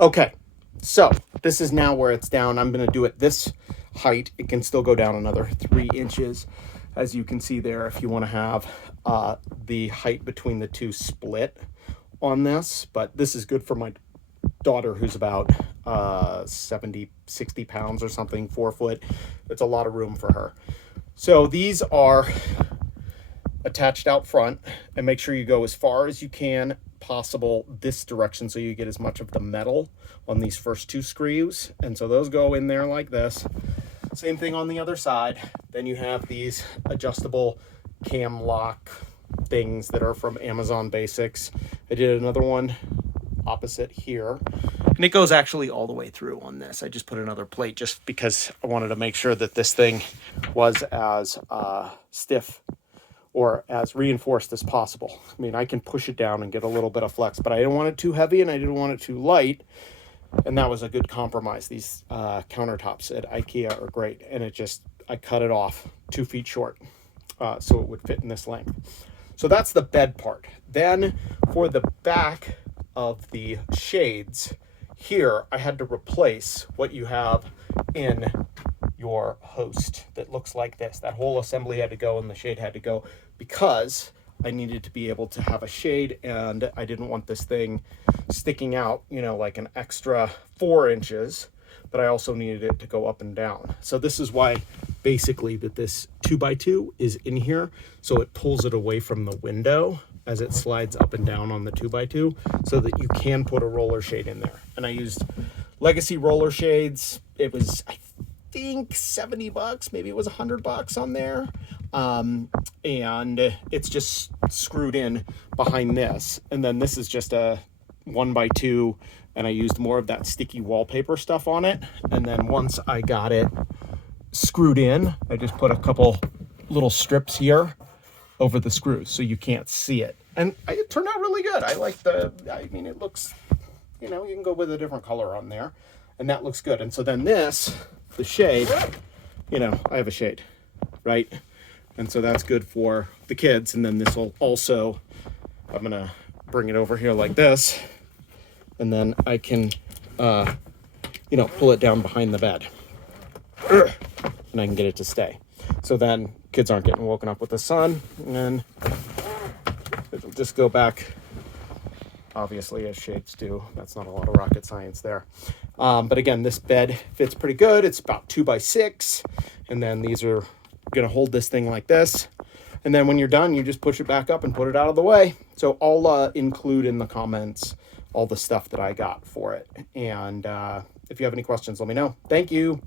Okay, so this is now where it's down. I'm going to do it this height. It can still go down another 3 inches, as you can see there, if you want to have the height between the two split on this. But this is good for my daughter, who's about 70, 60 pounds or something, 4 foot. It's a lot of room for her. So these are attached out front, and make sure you go as far as you can possible this direction so you get as much of the metal on these first 2 screws. And so those go in there like this. Same thing on the other side. Then you have these adjustable cam lock things that are from Amazon Basics. I did another one opposite here, and it goes actually all the way through on this. I just put another plate just because I wanted to make sure that this thing was as stiff or as reinforced as possible. I mean, I can push it down and get a little bit of flex, but I didn't want it too heavy and I didn't want it too light. And that was a good compromise. These countertops at IKEA are great. And I cut it off 2 feet short so it would fit in this length. So that's the bed part. Then for the back of the shades here, I had to replace what you have in your host that looks like this. That whole assembly had to go and the shade had to go because I needed to be able to have a shade, and I didn't want this thing sticking out, like an extra 4 inches, but I also needed it to go up and down. So this is why basically that this 2x2 is in here. So it pulls it away from the window as it slides up and down on the 2x2 so that you can put a roller shade in there. And I used Legacy roller shades. It was, I think, $70, maybe it was $100 on there. And it's just screwed in behind this. And then this is just a 1x2, and I used more of that sticky wallpaper stuff on it. And then once I got it screwed in, I just put a couple little strips here over the screws so you can't see it. And it turned out really good. I like it looks, you can go with a different color on there, and that looks good. And so then this, the shade, I have a shade, right? And so that's good for the kids. And then this will also, I'm going to bring it over here like this, and then I can, pull it down behind the bed, and I can get it to stay. So then kids aren't getting woken up with the sun, and it'll just go back, obviously, as shades do. That's not a lot of rocket science there. But again, this bed fits pretty good. It's about 2x6, and then these are going to hold this thing like this. And then when you're done, you just push it back up and put it out of the way. So I'll include in the comments all the stuff that I got for it. And if you have any questions, let me know. Thank you.